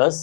10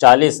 40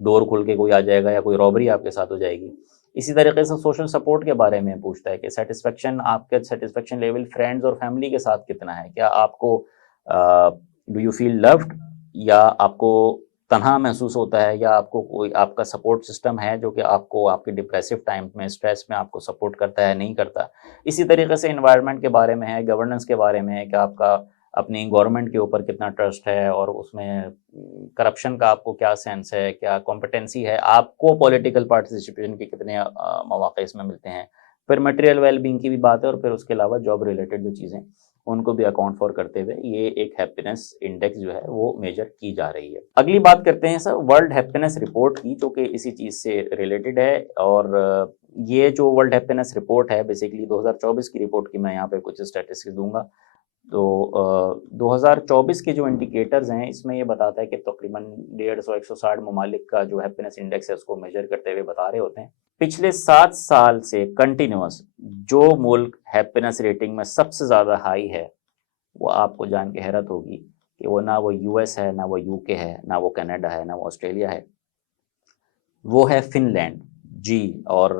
ڈور کھل کے کوئی آ جائے گا یا کوئی رابری آپ کے ساتھ ہو جائے گی. اسی طریقے سے سوشل سپورٹ کے بارے میں پوچھتا ہے کہ سیٹسفیکشن، آپ کا سیٹسفیکشن لیول فرینڈز اور فیملی کے ساتھ کتنا ہے. کیا آپ کو ڈو یو فیل لوڈ، یا آپ کو تنہا محسوس ہوتا ہے، یا آپ کو کوئی آپ کا سپورٹ سسٹم ہے جو کہ آپ کو آپ کے ڈپریسو ٹائم میں، اسٹریس میں آپ کو سپورٹ کرتا ہے نہیں کرتا. اسی طریقے سے انوائرمنٹ کے بارے میں ہے، گورننس کے بارے میں ہے کہ آپ کا اپنی گورنمنٹ کے اوپر کتنا ٹرسٹ ہے، اور اس میں کرپشن کا آپ کو کیا سینس ہے، کیا کمپٹنسی ہے، آپ کو پولیٹیکل پارٹیسپیشن کے کتنے مواقع اس میں ملتے ہیں. پھر میٹیریل ویل بینگ کی بھی بات ہے، اور پھر اس کے علاوہ جاب ریلیٹڈ جو چیزیں ان کو بھی اکاؤنٹ فار کرتے ہوئے یہ ایک ہیپینس انڈیکس جو ہے وہ میجر کی جا رہی ہے. اگلی بات کرتے ہیں سر ورلڈ ہیپینس رپورٹ کی، جو کہ اسی چیز سے ریلیٹڈ ہے. اور یہ جو ورلڈ ہیپینس رپورٹ ہے بیسیکلی 2024 کی رپورٹ کی میں یہاں پہ کچھ اسٹیٹسٹکس دوں گا. تو 2024 کے جو انڈیکیٹرز ہیں اس میں یہ بتاتا ہے کہ تقریباً 150-160 ممالک کا جو ہیپینس انڈیکس ہے اس کو میجر کرتے ہوئے بتا رہے ہوتے ہیں. پچھلے 7 سال سے کنٹینیوس جو ملک ہیپینس ریٹنگ میں سب سے زیادہ ہائی ہے، وہ آپ کو جان کے حیرت ہوگی کہ وہ نہ وہ یو ایس ہے، نہ وہ یو کے ہے، نہ وہ کینیڈا ہے، نہ وہ آسٹریلیا ہے، وہ ہے فن لینڈ. جی، اور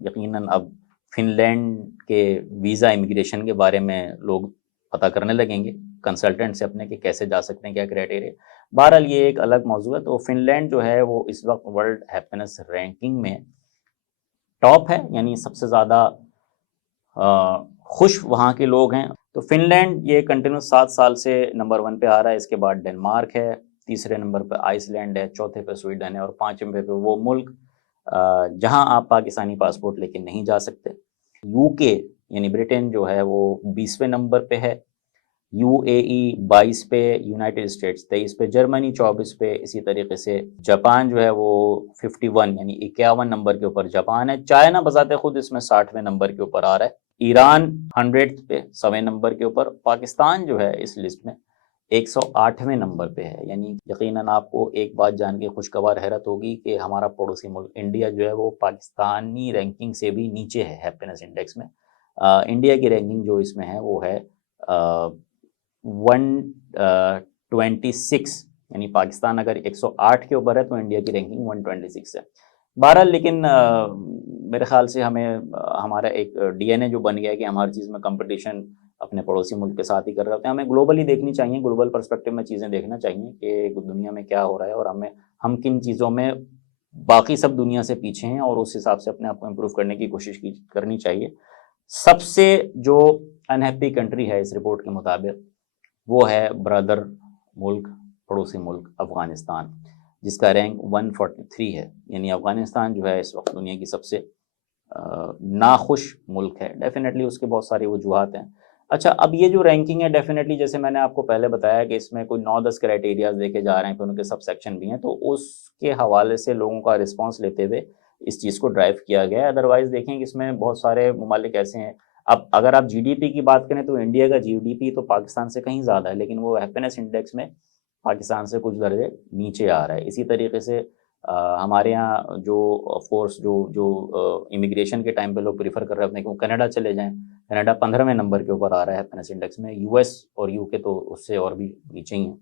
یقیناً اب فن لینڈ کے ویزا امیگریشن کے بارے میں لوگ پتہ کرنے لگیں گے کنسلٹنٹ سے اپنے کہ کیسے جا سکتے ہیں، کیا کرائٹیریا. بہرحال یہ ایک الگ موضوع ہے. تو فن لینڈ جو ہے وہ اس وقت ورلڈ ہیپینس رینکنگ میں ٹاپ ہے، یعنی سب سے زیادہ خوش وہاں کے لوگ ہیں. تو فن لینڈ یہ کنٹینیوس 7 سال سے نمبر 1 پہ آ رہا ہے. اس کے بعد ڈنمارک ہے، تیسرے نمبر پہ آئس لینڈ ہے، چوتھے پہ سویڈن ہے، اور 5ویں پہ وہ ملک جہاں آپ پاکستانی پاسپورٹ لے کے نہیں جا سکتے. یو کے یعنی برٹن جو ہے وہ 20ویں نمبر پہ ہے، یو اے ای 22 پہ، یونائٹڈ اسٹیٹس 23 پہ، جرمنی 24 پہ. اسی طریقے سے جاپان جو ہے وہ 51 یعنی 51 نمبر کے اوپر جاپان ہے. چائنا بذات خود اس میں 60ویں نمبر کے اوپر آ رہا ہے. ایران 100 پہ 100ویں نمبر کے اوپر. پاکستان جو ہے اس لسٹ میں 108ویں نمبر پہ ہے. یعنی یقیناً آپ کو ایک بات جان کے خوشگوار حیرت ہوگی کہ ہمارا پڑوسی ملک انڈیا جو ہے وہ پاکستانی رینکنگ سے بھی نیچے ہے ہیپینس انڈیکس میں. انڈیا کی رینکنگ جو اس میں ہے وہ ہے 126، یعنی پاکستان اگر 108 کے اوپر ہے تو انڈیا کی رینکنگ 126 ہے. بہرحال لیکن میرے خیال سے ہمیں ہمارا ایک ڈی این اے جو بن گیا ہے کہ ہم ہر چیز میں کمپٹیشن اپنے پڑوسی ملک کے ساتھ ہی کر رہے ہوتے ہیں. ہمیں گلوبلی دیکھنی چاہیے، گلوبل پرسپیکٹو میں چیزیں دیکھنا چاہیے کہ دنیا میں کیا ہو رہا ہے، اور ہم کن چیزوں میں باقی سب دنیا سے پیچھے ہیں، اور اس حساب سے اپنے آپ کو امپروو کرنے کی کوشش کرنی چاہیے. سب سے جو انہیپی کنٹری ہے اس رپورٹ کے مطابق وہ ہے برادر ملک، پڑوسی ملک افغانستان، جس کا رینک 143 ہے. یعنی افغانستان جو ہے اس وقت دنیا کی سب سے ناخوش ملک ہے. ڈیفینیٹلی اس کے بہت ساری وجوہات ہیں. اچھا، اب یہ جو رینکنگ ہے ڈیفینیٹلی جیسے میں نے آپ کو پہلے بتایا کہ اس میں کوئی 9-10 کرائٹیریاز دیکھے جا رہے ہیں، پھر ان کے سب سیکشن بھی ہیں، تو اس کے حوالے سے لوگوں کا رسپانس لیتے ہوئے اس چیز کو ڈرائیو کیا گیا ہے. ادروائز دیکھیں کہ اس میں بہت سارے ممالک ایسے ہیں. اب اگر آپ جی ڈی پی کی بات کریں تو انڈیا کا جی ڈی پی تو پاکستان سے کہیں زیادہ ہے، لیکن وہ ہیپینس انڈیکس میں پاکستان سے کچھ درجے نیچے آ رہا ہے. اسی طریقے سے ہمارے یہاں جو آف کورس جو امیگریشن کے ٹائم پہ لوگ پریفر کر رہے ہوتے ہیں کہ وہ کینیڈا چلے جائیں. کینیڈا 15ویں نمبر کے اوپر آ رہا ہے ہیپینس انڈیکس میں. یو ایس اور یو کے تو اس سے اور بھی نیچے ہی ہیں.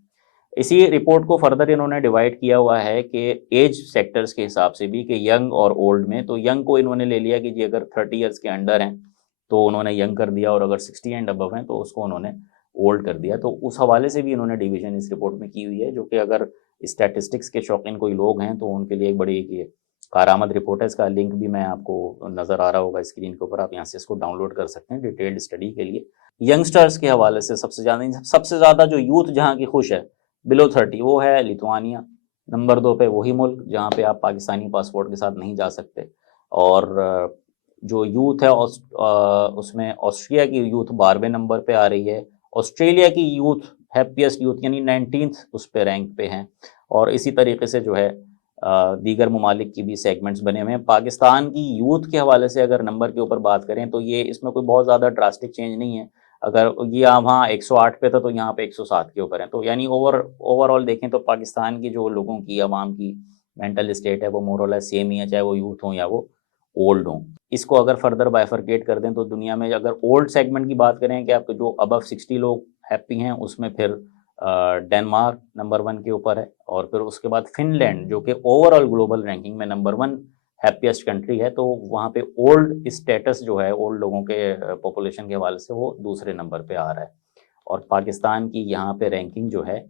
اسی رپورٹ کو فردر انہوں نے ڈیوائڈ کیا ہوا ہے کہ ایج سیکٹرز کے حساب سے بھی، کہ ینگ اور اولڈ میں. تو ینگ کو انہوں نے لے لیا کہ جی اگر 30 ایئرس کے انڈر ہیں تو انہوں نے ینگ کر دیا، اور اگر 60 اینڈ ابو ہیں تو اس کو انہوں نے اولڈ کر دیا. تو اس حوالے سے بھی انہوں نے ڈیویژن اس رپورٹ میں کی ہوئی ہے، جو کہ اگر اسٹیٹسٹکس کے شوقین کوئی لوگ ہیں تو ان کے لیے ایک بڑی ایک کارآمد رپورٹ ہے. اس کا لنک بھی میں آپ کو نظر آ رہا ہوگا اسکرین کے اوپر، آپ یہاں سے اس کو ڈاؤن لوڈ کر سکتے ہیں ڈیٹیلڈ اسٹڈی کے لیے. ینگسٹرز کے حوالے سے سب سے زیادہ جو یوتھ جہاں کی خوش ہے بلو 30، وہ ہے لیتوانیا. نمبر 2 پہ وہی ملک جہاں پہ آپ پاکستانی پاسپورٹ کے ساتھ نہیں جا سکتے. اور جو یوتھ ہے اس میں آسٹریا کی یوتھ 12ویں نمبر پہ آ رہی ہے. آسٹریلیا کی یوتھ ہیپیسٹ یوتھ یعنی 19th اس پہ رینک پہ ہیں. اور اسی طریقے سے جو ہے دیگر ممالک کی بھی سیگمنٹس بنے ہوئے ہیں. پاکستان کی یوتھ کے حوالے سے اگر نمبر کے اوپر بات کریں تو یہ اس میں کوئی بہت زیادہ ڈراسٹک چینج نہیں ہے. اگر یہ وہاں 108 پہ تھا تو یہاں پہ 107 کے اوپر ہیں. تو یعنی اوور آل دیکھیں تو پاکستان کی جو لوگوں کی، عوام کی مینٹل اسٹیٹ ہے وہ مور اور لیس سیم ہی ہے، چاہے وہ یوتھ ہوں یا وہ اولڈ ہوں. اس کو اگر فردر بائفرکیٹ کر دیں تو دنیا میں اگر اولڈ سیگمنٹ کی بات کریں کہ آپ کے جو ابو 60 لوگ ہیپی ہیں، اس میں پھر ڈنمارک نمبر 1 کے اوپر ہے، اور پھر اس کے بعد فن لینڈ جو کہ اوور آل گلوبل رینکنگ میں نمبر 1 ہیپیسٹ کنٹری ہے، تو وہاں پہ اولڈ اسٹیٹس جو ہے اولڈ لوگوں کے پاپولیشن کے حوالے سے وہ دوسرے نمبر پہ آ رہا ہے، اور پاکستان کی یہاں پہ رینکنگ جو ہے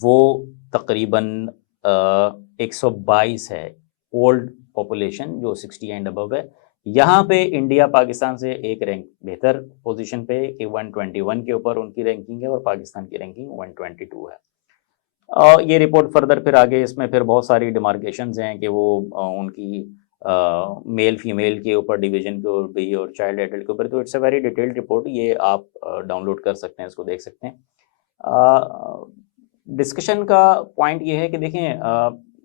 وہ تقریباً 122 ہے، اولڈ پاپولیشن جو 60 اینڈ ابو ہے۔ یہاں پہ انڈیا پاکستان سے ایک رینک بہتر پوزیشن پہ کہ 121 کے اوپر ان کی رینکنگ ہے، اور پاکستان کی رینکنگ 122 ہے۔ یہ رپورٹ فردر پھر آگے اس میں پھر بہت ساری ڈیمارکیشنز ہیں کہ وہ ان کی میل فیمیل کے اوپر ڈویژن کے اوپر بھی، اور چائلڈ ایڈلٹ کے اوپر، تو it's a very detailed report, یہ آپ ڈاؤن لوڈ کر سکتے ہیں، اس کو دیکھ سکتے ہیں۔ ڈسکشن کا پوائنٹ یہ ہے کہ دیکھیں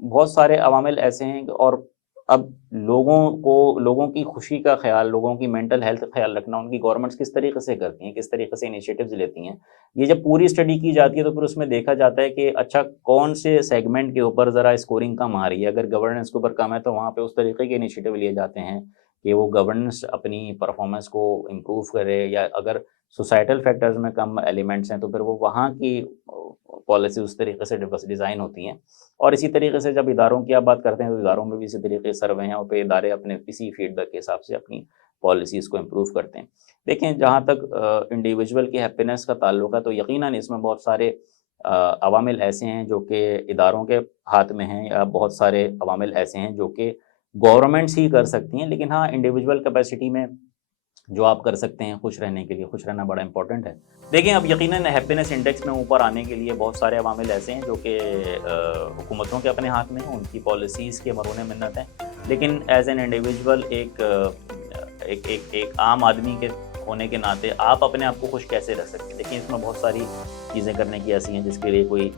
بہت سارے عوامل ایسے ہیں، اور اب لوگوں کی خوشی کا خیال، لوگوں کی مینٹل ہیلتھ کا خیال رکھنا ان کی گورنمنٹس کس طریقے سے کرتی ہیں، کس طریقے سے انیشیٹوز لیتی ہیں، یہ جب پوری اسٹڈی کی جاتی ہے تو پھر اس میں دیکھا جاتا ہے کہ اچھا کون سے سیگمنٹ کے اوپر ذرا اسکورنگ کم آ رہی ہے، اگر گورننس کے اوپر کم ہے تو وہاں پہ اس طریقے کے انیشیٹو لیے جاتے ہیں کہ وہ گورننس اپنی پرفارمنس کو امپروو کرے، یا اگر سوسائٹل فیکٹرز میں کم ایلیمنٹس ہیں تو پھر وہ وہاں کی پالیسی اس طریقے سے ڈیزائن ہوتی ہیں۔ اور اسی طریقے سے جب اداروں کی آپ بات کرتے ہیں تو اداروں میں بھی اسی طریقے سے سروے ہیں، اور پہ ادارے اپنے اسی فیڈ بیک کے حساب سے اپنی پالیسیز کو امپروو کرتے ہیں۔ دیکھیں جہاں تک انڈیویجول کی ہیپینس کا تعلق ہے تو یقیناً اس میں بہت سارے عوامل ایسے ہیں جو کہ اداروں کے ہاتھ میں ہیں، یا بہت سارے عوامل ایسے ہیں جو کہ گورنمنٹس ہی کر سکتی ہیں، لیکن ہاں انڈیویجول کیپیسٹی میں جو آپ کر سکتے ہیں خوش رہنے کے لیے، خوش رہنا بڑا امپورٹنٹ ہے۔ دیکھیں اب یقیناً ہیپینس انڈیکس میں اوپر آنے کے لیے بہت سارے عوامل ایسے ہیں جو کہ حکومتوں کے اپنے ہاتھ میں ہیں، ان کی پالیسیز کے مرہون منت ہیں، لیکن ایز این انڈیویجول ایک عام آدمی کے ہونے کے ناطے آپ اپنے آپ کو خوش کیسے رکھ سکتے ہیں۔ دیکھیں اس میں بہت ساری چیزیں کرنے کی ایسی ہیں جس کے لیے کوئی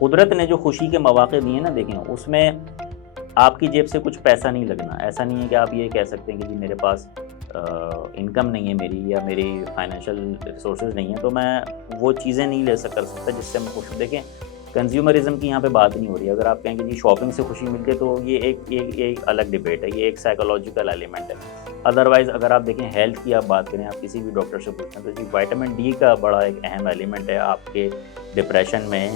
قدرت نے جو خوشی کے مواقع دیے ہیں نا، دیکھیں اس میں آپ کی جیب سے کچھ پیسہ نہیں لگنا، ایسا نہیں ہے کہ آپ یہ کہہ سکتے ہیں کہ جی میرے پاس انکم نہیں ہے میری، یا میری فائنینشیل ریسورسز نہیں ہیں تو میں وہ چیزیں نہیں کر سکتا جس سے میں خوش ہوں۔ دیکھیں کنزیومرزم کی یہاں پہ بات نہیں ہو رہی ہے، اگر آپ کہیں کہ جی شاپنگ سے خوشی ملتی ہے تو یہ ایک الگ ڈبیٹ ہے، یہ ایک سائیکولوجیکل ایلیمنٹ ہے۔ ادروائز اگر آپ دیکھیں ہیلتھ کی آپ بات کریں، آپ کسی بھی ڈاکٹر سے پوچھیں تو جی وائٹامن ڈی کا بڑا ایک اہم ایلیمنٹ ہے آپ کے ڈپریشن میں،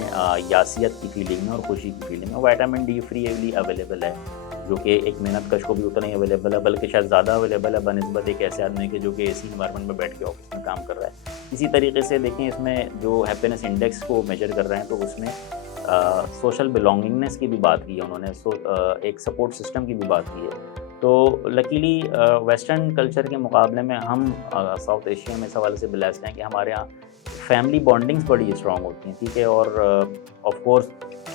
یاسیت کی فیلنگ میں اور خوشی کی فیلنگ میں۔ وائٹامن ڈی فریلی اویلیبل ہے، جو کہ ایک محنت کش کو بھی اتنا ہی اویلیبل ہے، بلکہ شاید زیادہ اویلیبل ہے بنسبت ایک ایسے آدمی کے جو کہ اے سی انوائرمنٹ میں بیٹھ کے آفس میں کام کر رہا ہے۔ اسی طریقے سے دیکھیں اس میں جو ہیپینس انڈیکس کو میجر کر رہے ہیں تو اس میں سوشل بلانگنگنیس کی بھی بات کی ہے انہوں نے، ایک سپورٹ سسٹم کی بھی بات کی ہے۔ تو لکیلی ویسٹرن کلچر کے مقابلے میں ہم ساؤتھ ایشیا میں اس حوالے سے بلیسڈ ہیں کہ ہمارے یہاں فیملی بانڈنگس بڑی اسٹرانگ ہوتی ہیں، ٹھیک ہے، اور آف کورس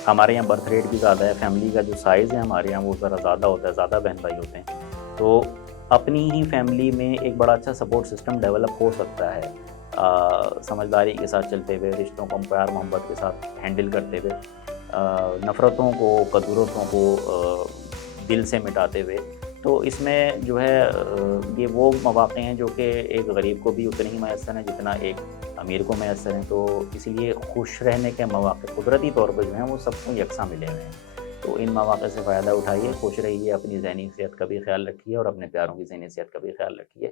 ہمارے یہاں برتھ ریٹ بھی زیادہ ہے، فیملی کا جو سائز ہے ہمارے یہاں وہ ذرا زیادہ ہوتا ہے، زیادہ بہن بھائی ہوتے ہیں، تو اپنی ہی فیملی میں ایک بڑا اچھا سپورٹ سسٹم ڈیولپ ہو سکتا ہے، سمجھداری کے ساتھ چلتے ہوئے، رشتوں کو پیار محبت کے ساتھ ہینڈل کرتے ہوئے، نفرتوں کو قدورتوں کو دل سے مٹاتے ہوئے۔ تو اس میں جو ہے یہ وہ مواقع ہیں جو کہ ایک غریب کو بھی اتنے ہی میسر ہیں جتنا ایک امیر کو میسر ہیں، تو اسی لیے خوش رہنے کے مواقع قدرتی طور پر جو ہیں وہ سب کو یکساں ملے ہوئے ہیں۔ تو ان مواقع سے فائدہ اٹھائیے، خوش رہیے، اپنی ذہنی صحت کا بھی خیال رکھیے اور اپنے پیاروں کی ذہنی صحت کا بھی خیال رکھیے۔